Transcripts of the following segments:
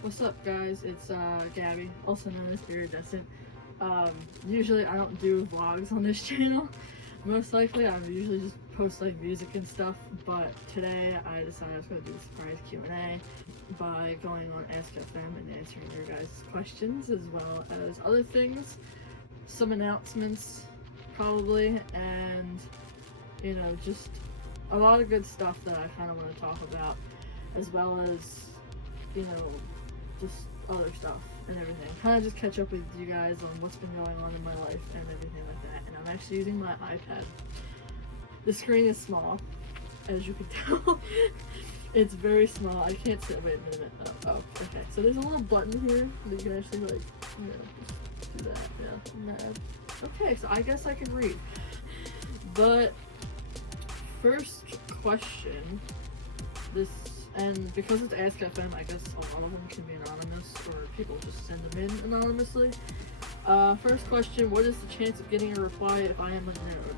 What's up, guys? It's Gabby, also known as Iridescent. Usually I don't do vlogs on this channel. Most likely I usually just post like music and stuff, but today I decided I was going to do a surprise Q&A by going on Ask FM and answering your guys' questions, as well as other things, some announcements probably, and just a lot of good stuff that I kind of want to talk about, as well as just other stuff and everything. Kind of just catch up with you guys on what's been going on in my life and everything like that. And I'm actually using my iPad. The screen is small, as you can tell. It's very small. I can't see it. Wait a minute. Oh, okay. So there's a little button here that you can actually just do that. Yeah. Mad. Okay, so I guess I can read. But first question, and because it's Ask FM, I guess a lot of them can be anonymous, or people just send them in anonymously. First question, what is the chance of getting a reply if I am unknown?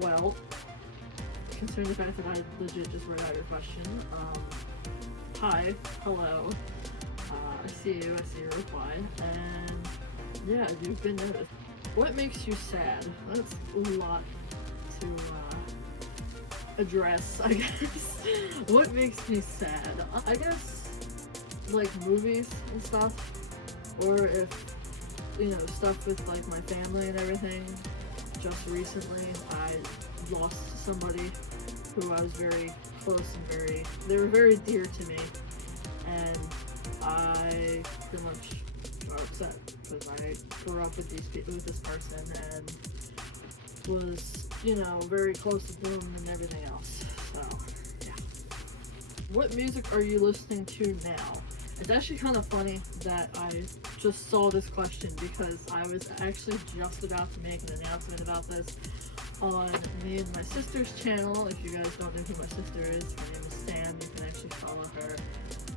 Well, considering the fact that I legit just read out your question, hi, hello, I see you, I see your reply, and yeah, you've been noticed. What makes you sad? That's a lot to, address, I guess. What makes me sad? I guess like movies and stuff, or if stuff with like my family and everything. Just recently I lost somebody who I was very close and they were very dear to me, and I pretty much got upset because I grew up with this person and was very close to them and everything else. So, yeah. What music are you listening to now? It's actually kind of funny that I just saw this question, because I was actually just about to make an announcement about this on me and my sister's channel. If you guys don't know who my sister is, her name is Sam. You can actually follow her.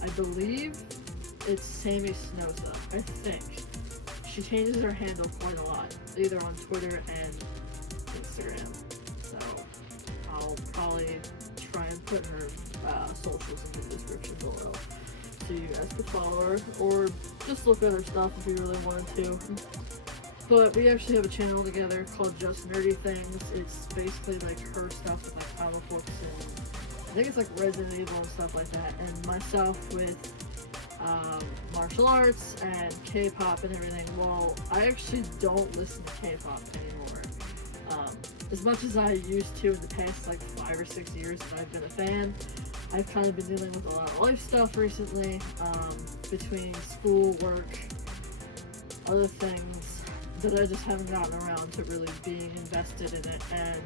I believe it's Sammy Snosa, I think. She changes her handle quite a lot, either on Twitter and Instagram, so I'll probably try and put her socials in the description below so you guys could follow her, or just look at her stuff if you really wanted to. But we actually have a channel together called Just Nerdy Things. It's basically like her stuff with like comic books, and I think it's like Resident Evil and stuff like that, and myself with martial arts and K-pop and everything. Well, I actually don't listen to K-pop anymore. As much as I used to in the past like 5 or 6 years that I've been a fan, I've kind of been dealing with a lot of life stuff recently, between school, work, other things, that I just haven't gotten around to really being invested in it. And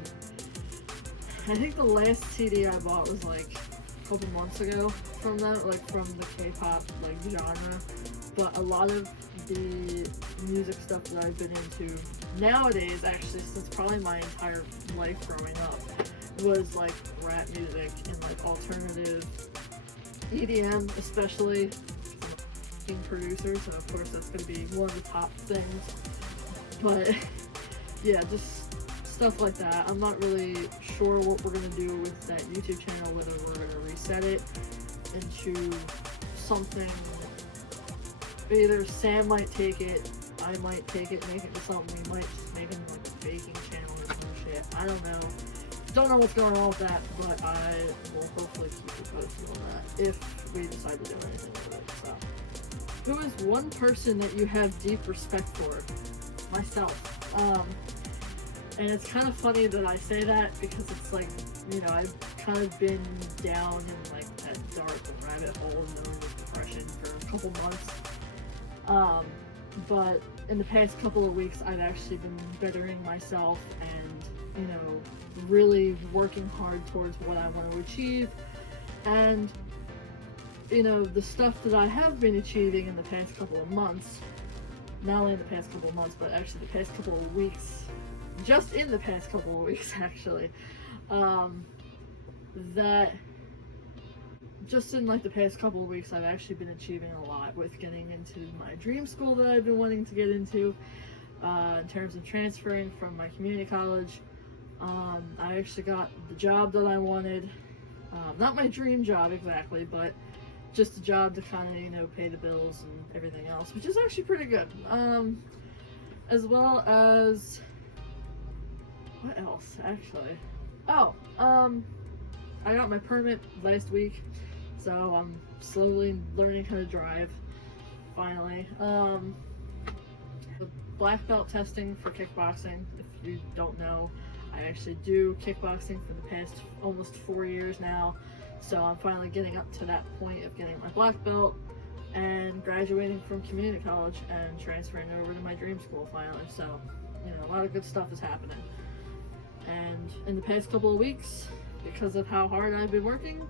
I think the last CD I bought was like a couple months ago from them, like from the K-pop like genre. But a lot of the music stuff that I've been into nowadays, actually since probably my entire life growing up, was like rap music and like alternative EDM, especially. I'm a producer, so of course that's going to be one of the top things. But yeah, just stuff like that. I'm not really sure what we're going to do with that YouTube channel, whether we're going to reset it into something. Either Sam might take it, I might take it, make it into something. We might just make it like a baking channel or some shit. I don't know. Don't know what's going on with that, but I will hopefully keep you posted on that if we decide to do anything with it. So, who is one person that you have deep respect for? Myself. And it's kind of funny that I say that, because it's like, I've kind of been down in like that dark rabbit hole known as depression for a couple months. But in the past couple of weeks, I've actually been bettering myself and, really working hard towards what I want to achieve. And, the stuff that I have been achieving in the past couple of months, not only in the past couple of months, but actually the past couple of weeks, just in the past couple of weeks, actually, that just in like the past couple of weeks, I've actually been achieving a lot with getting into my dream school that I've been wanting to get into, in terms of transferring from my community college. I actually got the job that I wanted, not my dream job exactly, but just a job to kind of, you know, pay the bills and everything else, which is actually pretty good. As well as, what else, actually? Oh, I got my permit last week, so I'm slowly learning how to drive, finally. Black belt testing for kickboxing. If you don't know, I actually do kickboxing for the past almost 4 years now, so I'm finally getting up to that point of getting my black belt and graduating from community college and transferring over to my dream school finally. So, you know, a lot of good stuff is happening. And in the past couple of weeks, because of how hard I've been working,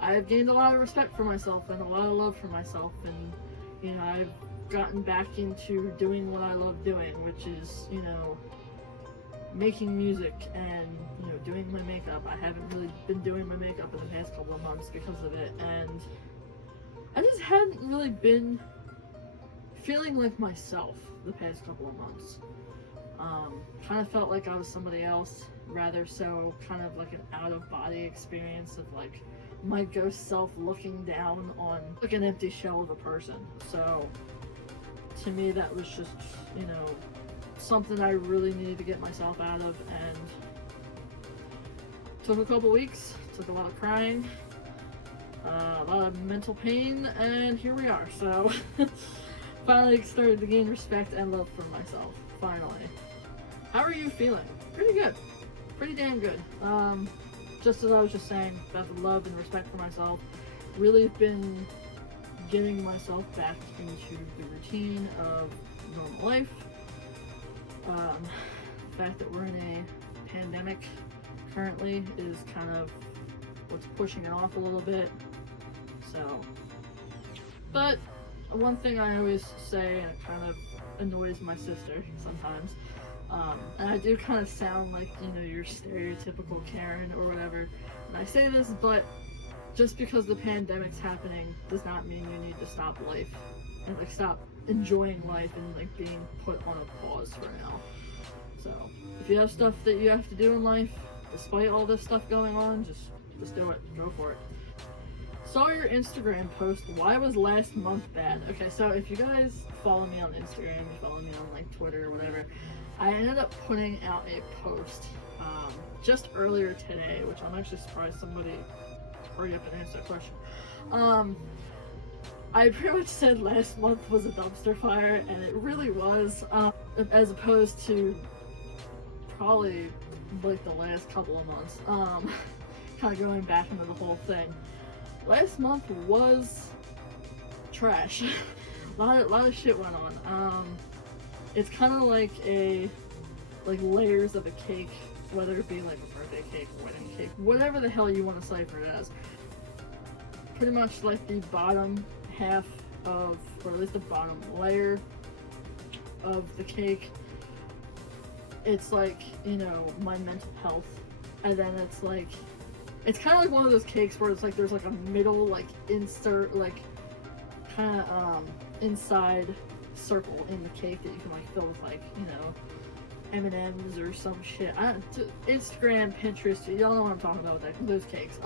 I've gained a lot of respect for myself and a lot of love for myself, and, you know, I've gotten back into doing what I love doing, which is, you know, making music and, you know, doing my makeup. I haven't really been doing my makeup in the past couple of months because of it, and I just hadn't really been feeling like myself the past couple of months. Kind of felt like I was somebody else, rather so kind of like an out-of-body experience of like my ghost self looking down on like an empty shell of a person. So to me that was just, you know, something I really needed to get myself out of, and took a couple weeks, took a lot of crying, a lot of mental pain, and here we are. So finally started to gain respect and love for myself, finally. How are you feeling? Pretty good. Pretty damn good. Just as I was just saying about the love and respect for myself, really been getting myself back into the routine of normal life. The fact that we're in a pandemic currently is kind of what's pushing it off a little bit. So, but one thing I always say, and it kind of annoys my sister sometimes, and I do kind of sound like, you know, your stereotypical Karen or whatever when I say this, but just because the pandemic's happening does not mean you need to stop life and like stop enjoying life and like being put on a pause for now. So if you have stuff that you have to do in life despite all this stuff going on, just do it. Go for it. Saw your Instagram post. Why was last month bad? Okay, so if you guys follow me on Instagram, you follow me on like Twitter or whatever, I ended up putting out a post just earlier today, which I'm actually surprised somebody hurry up and answer that question. I pretty much said last month was a dumpster fire, and it really was, as opposed to probably like the last couple of months, kind of going back into the whole thing. Last month was trash. a lot of shit went on. It's kind of like layers of a cake, whether it be like a birthday cake, or wedding cake, whatever the hell you want to cipher it as. Pretty much like the bottom half of, or at least the bottom layer of the cake, it's like, you know, my mental health, and then it's like, it's kind of like one of those cakes where it's like there's like a middle like insert like kind of inside circle in the cake that you can like fill with like, you know, M&Ms or some shit. Instagram, Pinterest, y'all know what I'm talking about with those cakes.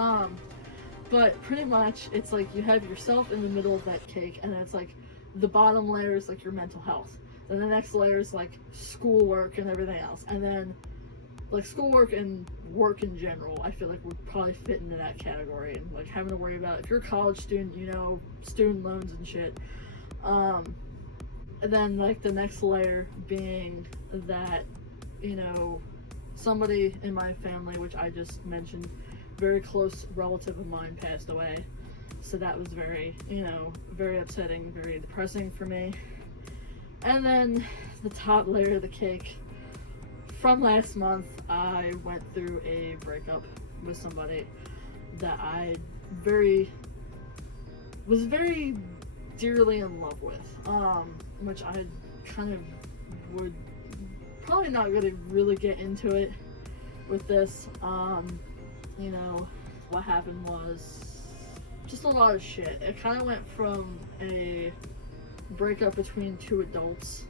But pretty much it's like you have yourself in the middle of that cake, and then it's like the bottom layer is like your mental health. Then the next layer is like schoolwork and everything else. And then like schoolwork and work in general, I feel like would probably fit into that category, and like having to worry about, if you're a college student, you know, student loans and shit. And then like the next layer being that, you know, somebody in my family, which I just mentioned, very close relative of mine passed away. So that was very, you know, very upsetting, very depressing for me. And then the top layer of the cake, from last month, I went through a breakup with somebody that I was very dearly in love with, which I kind of would probably not gonna really get into it with this. You know, what happened was just a lot of shit. It kind of went from a breakup between two adults,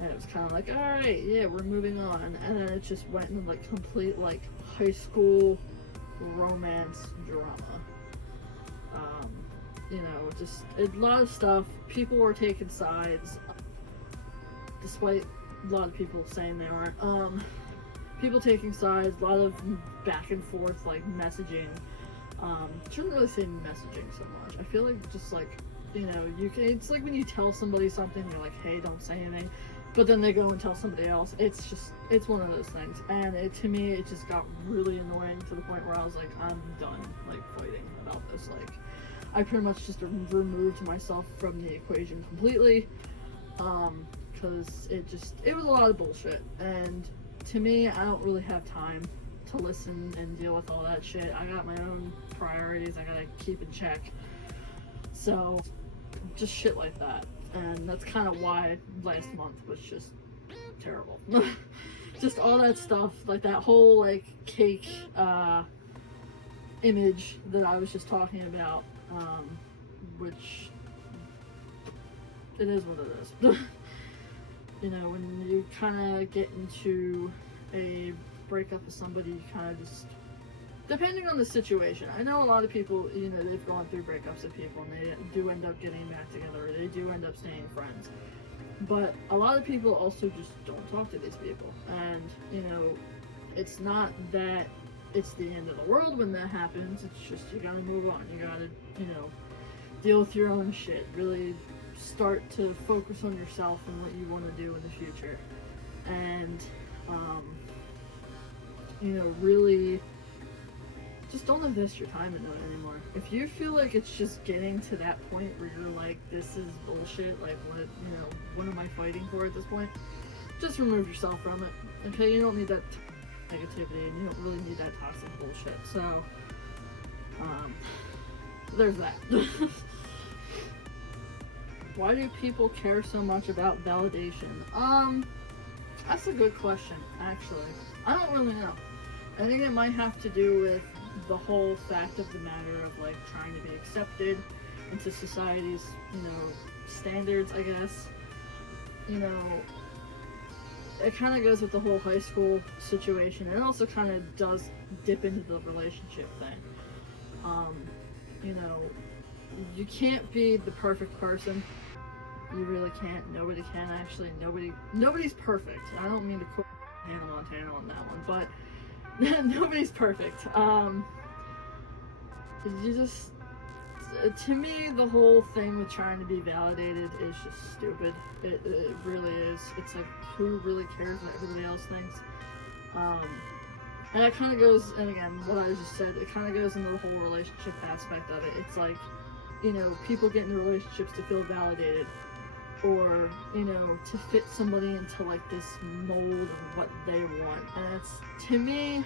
and it was kind of like, alright, yeah, we're moving on, and then it just went into like complete like high school romance drama. you know, just a lot of stuff. People were taking sides, despite a lot of people saying they weren't. People taking sides, a lot of back and forth, like messaging. Shouldn't really say messaging so much. I feel like just like, you know, you can, it's like when you tell somebody something, you're like, hey, don't say anything, but then they go and tell somebody else. It's just, it's one of those things. And to me, it just got really annoying to the point where I was like, I'm done, like, fighting about this. Like, I pretty much just removed myself from the equation completely, because it was a lot of bullshit. And to me, I don't really have time to listen and deal with all that shit. I got my own priorities I gotta keep in check. So, just shit like that. And that's kind of why last month was just terrible. Just all that stuff, like that whole like cake image that I was just talking about, which it is what it is. You know, when you kind of get into a breakup with somebody, you kind of just, depending on the situation. I know a lot of people, you know, they've gone through breakups with people and they do end up getting back together, or they do end up staying friends. But a lot of people also just don't talk to these people. And, you know, it's not that it's the end of the world when that happens. It's just, you gotta move on. You gotta, you know, deal with your own shit. Really start to focus on yourself and what you want to do in the future. And, you know, really just don't invest your time into it anymore. If you feel like it's just getting to that point where you're like, this is bullshit, like, what, you know, what am I fighting for at this point? Just remove yourself from it. Okay, you don't need that negativity, and you don't really need that toxic bullshit. So, there's that. Why do people care so much about validation? That's a good question, actually. I don't really know. I think it might have to do with the whole fact of the matter of, like, trying to be accepted into society's, you know, standards, I guess. You know, it kind of goes with the whole high school situation. It also kind of does dip into the relationship thing. You know, you can't be the perfect person. You really can't. Nobody can, actually. Nobody's perfect. I don't mean to quote Hannah Montana on that one, but nobody's perfect. You just, to me, the whole thing with trying to be validated is just stupid. It really is. It's like, who really cares what everybody else thinks? And it kind of goes, and again, what I just said, it kind of goes into the whole relationship aspect of it. It's like, you know, people get into relationships to feel validated, or, you know, to fit somebody into, like, this mold of what they want. And it's, to me,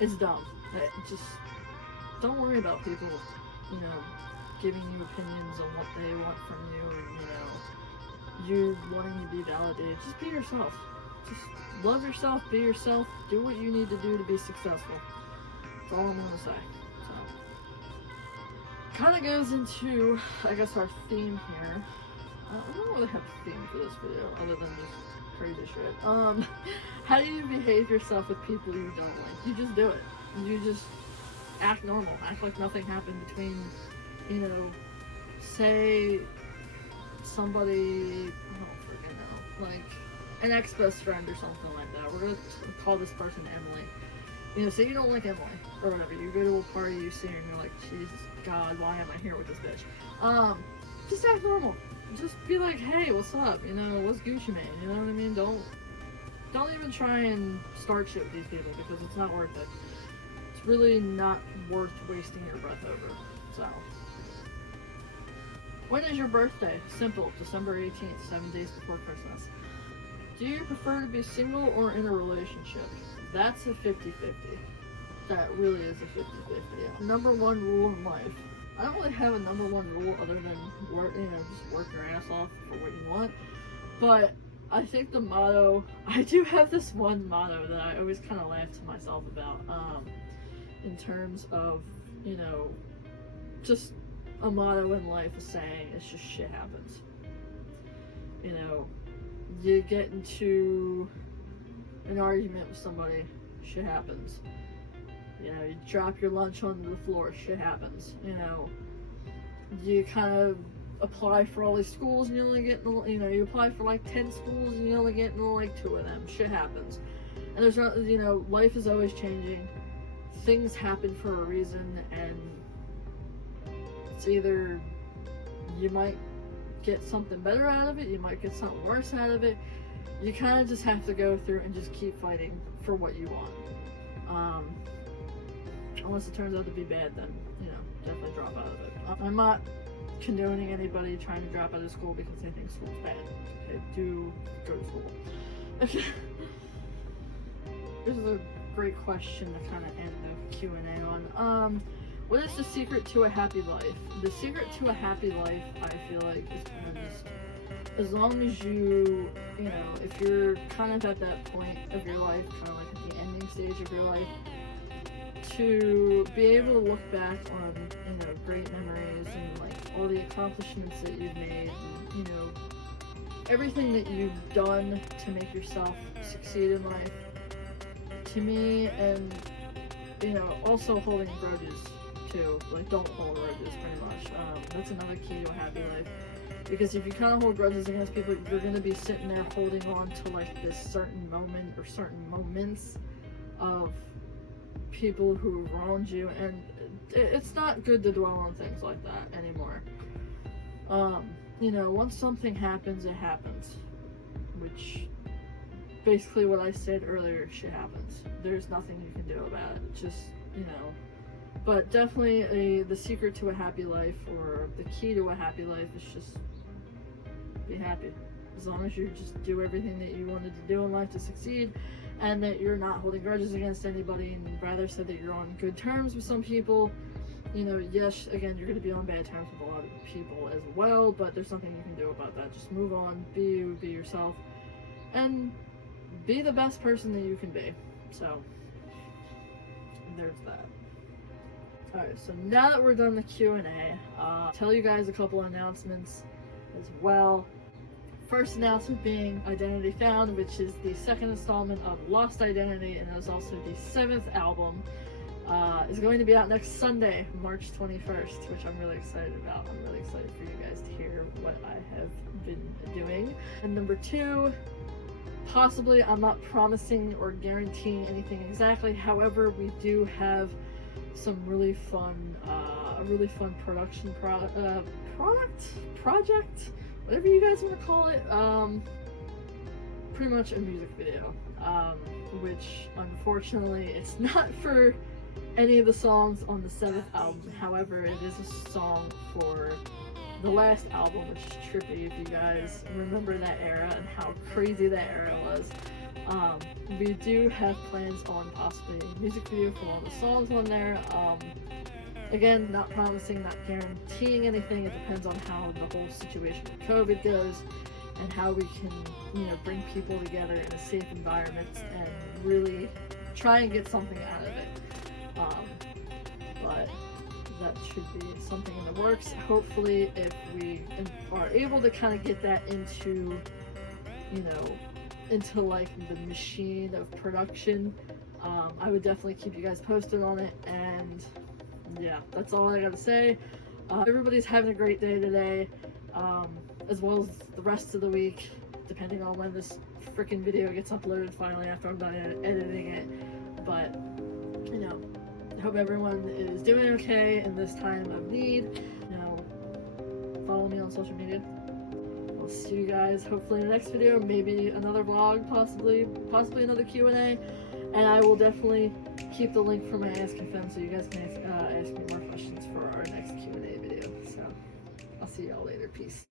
it's dumb. Just don't worry about people, you know, giving you opinions on what they want from you, and, you know, you wanting to be validated. Just be yourself. Just love yourself, be yourself, do what you need to do to be successful. That's all I'm gonna say. So, kind of goes into, I guess, our theme here. I don't really have a theme for this video other than just crazy shit. How do you behave yourself with people you don't like? You just do it. You just act normal. Act like nothing happened between, you know, say somebody, I don't freaking know, like an ex-best friend or something like that. We're gonna call this person Emily. You know, say you don't like Emily or whatever. You go to a party, you see her, and you're like, Jesus God, why am I here with this bitch? Just act normal. Just be like, hey, what's up? You know, what's Gucci Mane? You know what I mean? Don't even try and start shit with these people, because it's not worth it. It's really not worth wasting your breath over. So, when is your birthday? Simple, December 18th, 7 days before Christmas. Do you prefer to be single or in a relationship? That's a 50-50. That really is a 50-50. Number one rule in life. I don't really have a number one rule other than work, you know, just work your ass off for what you want. But I think the motto, I do have this one motto that I always kind of laugh to myself about, in terms of, you know, just a motto in life, a saying, it's just shit happens. You know, you get into an argument with somebody, shit happens. You know, you drop your lunch onto the floor, shit happens. You know, you kind of apply for all these schools and you only get, you apply for like 10 schools and you only get like 2 of them. Shit happens. And there's not, life is always changing. Things happen for a reason, and it's either you might get something better out of it, you might get something worse out of it. You kind of just have to go through and just keep fighting for what you want. Unless it turns out to be bad, then, definitely drop out of it. I'm not condoning anybody trying to drop out of school because they think school's bad. Okay, do go to school. Okay. This is a great question to kind of end the Q&A on. What is the secret to a happy life? The secret to a happy life, I feel like, is kind of just, as long as you, if you're kind of at that point of your life, kind of like at the ending stage of your life, to be able to look back on, great memories and like all the accomplishments that you've made, and, everything that you've done to make yourself succeed in life. To me, and also holding grudges too. Like, don't hold grudges, pretty much. That's another key to a happy life. Because if you kind of hold grudges against people, you're going to be sitting there holding on to like this certain moment or certain moments of people who wronged you, and it's not good to dwell on things like that anymore. Once something happens, it happens. Which, basically what I said earlier, shit happens. There's nothing you can do about it. Just, but definitely the secret to a happy life, or the key to a happy life, is just be happy. As long as you just do everything that you wanted to do in life to succeed, and that you're not holding grudges against anybody, and rather said that you're on good terms with some people. Yes, again, you're going to be on bad terms with a lot of people as well, but there's nothing you can do about that. Just move on, be you, be yourself, and be the best person that you can be. So, there's that. Alright, so now that we're done the Q&A, tell you guys a couple announcements as well. First announcement being Identity Found, which is the second installment of Lost Identity, and it is also the 7th album. Is going to be out next Sunday, March 21st, which I'm really excited about. I'm really excited for you guys to hear what I have been doing. And number 2, possibly, I'm not promising or guaranteeing anything exactly, however, we do have some really fun, a really fun production project, whatever you guys want to call it, pretty much a music video, which unfortunately it's not for any of the songs on the 7th album. However, it is a song for the last album, which is trippy. If you guys remember that era and how crazy that era was, we do have plans on possibly a music video for all the songs on there. Again, not promising, not guaranteeing anything. It depends on how the whole situation with COVID goes and how we can, bring people together in a safe environment and really try and get something out of it. But that should be something in the works. Hopefully, if we are able to kind of get that into, into like the machine of production, I would definitely keep you guys posted on it. And yeah, that's all I gotta say. Everybody's having a great day today, as well as the rest of the week, depending on when this freaking video gets uploaded finally after I'm done editing it. But, I hope everyone is doing okay in this time of need. Follow me on social media. I'll see you guys hopefully in the next video, maybe another vlog, possibly another Q&A, and I will definitely keep the link for my Ask FM so you guys can ask me more questions for our next Q&A video. So, I'll see y'all later. Peace.